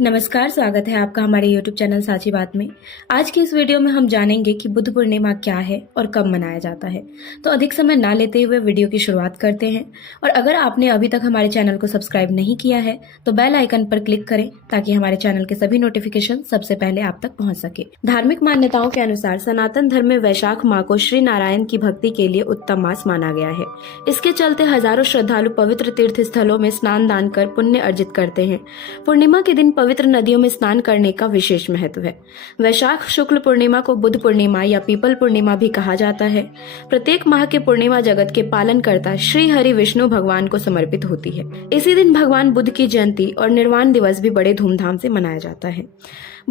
नमस्कार, स्वागत है आपका हमारे YouTube चैनल साची बात में। आज की इस वीडियो में हम जानेंगे कि बुद्ध पूर्णिमा क्या है और कब मनाया जाता है। तो अधिक समय ना लेते हुए वीडियो की शुरुआत करते हैं। और अगर आपने अभी तक हमारे चैनल को सब्सक्राइब नहीं किया है तो बेल आइकन पर क्लिक करें ताकि हमारे चैनल के सभी नोटिफिकेशन सबसे पहले आप तक पहुँच सके। धार्मिक मान्यताओं के अनुसार सनातन धर्म में वैशाख माह को श्री नारायण की भक्ति के लिए उत्तम मास माना गया है। इसके चलते हजारों श्रद्धालु पवित्र तीर्थ स्थलों में स्नान दान कर पुण्य अर्जित करते हैं। पूर्णिमा के दिन पवित्र नदियों में स्नान करने का विशेष महत्व है। वैशाख शुक्ल पूर्णिमा को बुद्ध पूर्णिमा या पीपल पूर्णिमा भी कहा जाता है। प्रत्येक माह के पूर्णिमा जगत के पालनकर्ता श्री हरि विष्णु भगवान को समर्पित होती है। इसी दिन भगवान बुद्ध की जयंती और निर्वाण दिवस भी बड़े धूमधाम से मनाया जाता है।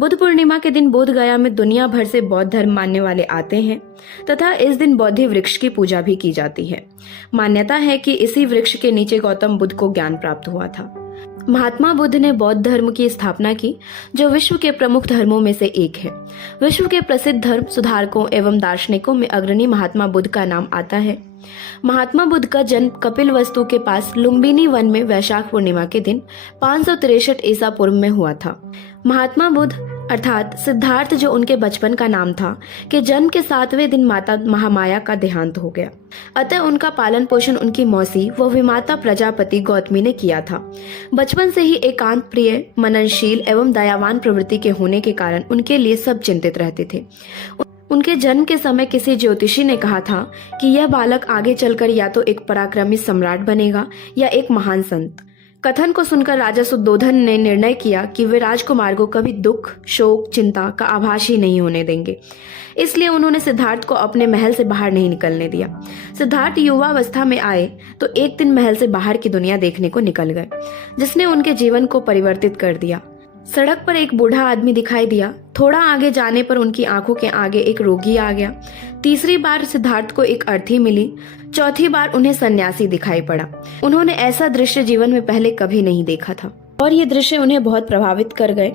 बुद्ध पूर्णिमा के दिन बोध गया में दुनिया भर से बौद्ध धर्म मानने वाले आते हैं तथा इस दिन बोधि वृक्ष की पूजा भी की जाती है। मान्यता है कि इसी वृक्ष के नीचे गौतम बुद्ध को ज्ञान प्राप्त हुआ था। महात्मा बुद्ध ने बौद्ध धर्म की स्थापना की, जो विश्व के प्रमुख धर्मों में से एक है। विश्व के प्रसिद्ध धर्म सुधारकों एवं दार्शनिकों में अग्रणी महात्मा बुद्ध का नाम आता है। महात्मा बुद्ध का जन्म कपिलवस्तु के पास लुम्बिनी वन में वैशाख पूर्णिमा के दिन 563 ईसा पूर्व में हुआ था। महात्मा बुद्ध अर्थात सिद्धार्थ, जो उनके बचपन का नाम था, के जन्म के 7वें दिन माता महामाया का देहांत हो गया। अतः उनका पालन पोषण उनकी मौसी व विमाता प्रजापति गौतमी ने किया था। बचपन से ही एकांत प्रिय, मननशील एवं दयावान प्रवृत्ति के होने के कारण उनके लिए सब चिंतित रहते थे। उनके जन्म के समय किसी ज्योतिषी ने कहा था कि यह बालक आगे चलकर या तो एक पराक्रमी सम्राट बनेगा या एक महान संत। कथन को सुनकर राजा शुद्धोधन ने निर्णय किया कि वे राजकुमार को कभी दुख, शोक, चिंता का आभास ही नहीं होने देंगे। इसलिए उन्होंने सिद्धार्थ को अपने महल से बाहर नहीं निकलने दिया। सिद्धार्थ युवावस्था में आए तो एक दिन महल से बाहर की दुनिया देखने को निकल गए, जिसने उनके जीवन को परिवर्तित कर दिया। सड़क पर एक बूढ़ा आदमी दिखाई दिया। थोड़ा आगे जाने पर उनकी आंखों के आगे एक रोगी आ गया। तीसरी बार सिद्धार्थ को एक अर्थी मिली। चौथी बार उन्हें सन्यासी दिखाई पड़ा। उन्होंने ऐसा दृश्य जीवन में पहले कभी नहीं देखा था और ये दृश्य उन्हें बहुत प्रभावित कर गए।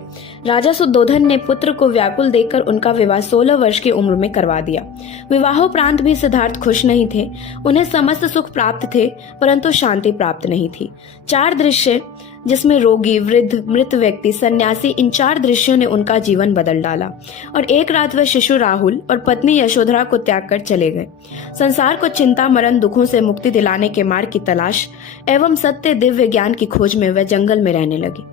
राजा शुद्धोधन ने पुत्र को व्याकुल देखकर उनका विवाह 16 वर्ष की उम्र में करवा दिया। विवाहोपरांत भी सिद्धार्थ खुश नहीं थे। उन्हें समस्त सुख प्राप्त थे परंतु शांति प्राप्त नहीं थी। 4 दृश्य, जिसमें रोगी, वृद्ध, मृत व्यक्ति, सन्यासी, इन 4 दृश्यों ने उनका जीवन बदल डाला। और एक रात वह शिशु राहुल और पत्नी यशोधरा को त्याग कर चले गए। संसार को चिंता, मरण, दुखों से मुक्ति दिलाने के मार्ग की तलाश एवं सत्य दिव्य ज्ञान की खोज में वह जंगल में रहने लगी।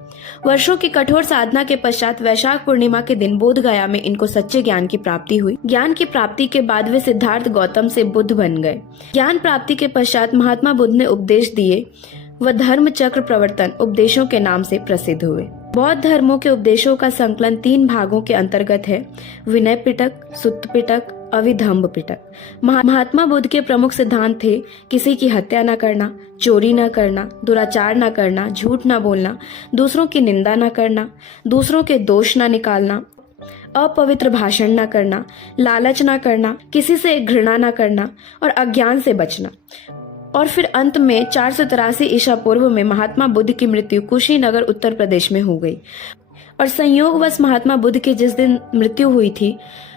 वर्षों की कठोर साधना के पश्चात वैशाख पूर्णिमा के दिन बोध गया में इनको सच्चे ज्ञान की प्राप्ति हुई। ज्ञान की प्राप्ति के बाद वे सिद्धार्थ गौतम से बुद्ध बन गए। ज्ञान प्राप्ति के पश्चात महात्मा बुद्ध ने उपदेश दिए व धर्म चक्र प्रवर्तन उपदेशों के नाम से प्रसिद्ध हुए। बौद्ध धर्मों के उपदेशों का संकलन 3 भागों के अंतर्गत है: विनय पिटक, सुत्त पिटक, अविधम्ब पिटक। महात्मा बुद्ध के प्रमुख सिद्धांत थे किसी की हत्या न करना, चोरी न करना, दुराचार न करना, झूठ न बोलना, दूसरों की निंदा न करना, दूसरों के दोष न निकालना, अपवित्र भाषण न करना, लालच न करना, किसी से घृणा न करना और अज्ञान से बचना। और फिर अंत में 483 ईसा पूर्व में महात्मा बुद्ध की मृत्यु कुशीनगर उत्तर प्रदेश में हो गई। और संयोगवश महात्मा बुद्ध की जिस दिन मृत्यु हुई थी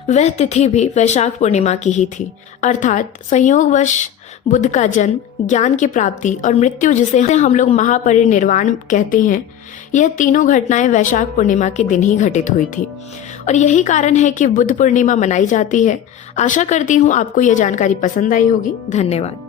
वह तिथि भी वैशाख पूर्णिमा की ही थी। अर्थात संयोगवश बुद्ध का जन्म, ज्ञान की प्राप्ति और मृत्यु, जिसे हम लोग महापरिनिर्वाण कहते हैं, यह तीनों घटनाएं वैशाख पूर्णिमा के दिन ही घटित हुई थी। और यही कारण है कि बुद्ध पूर्णिमा मनाई जाती है। आशा करती हूँ आपको यह जानकारी पसंद आई होगी। धन्यवाद।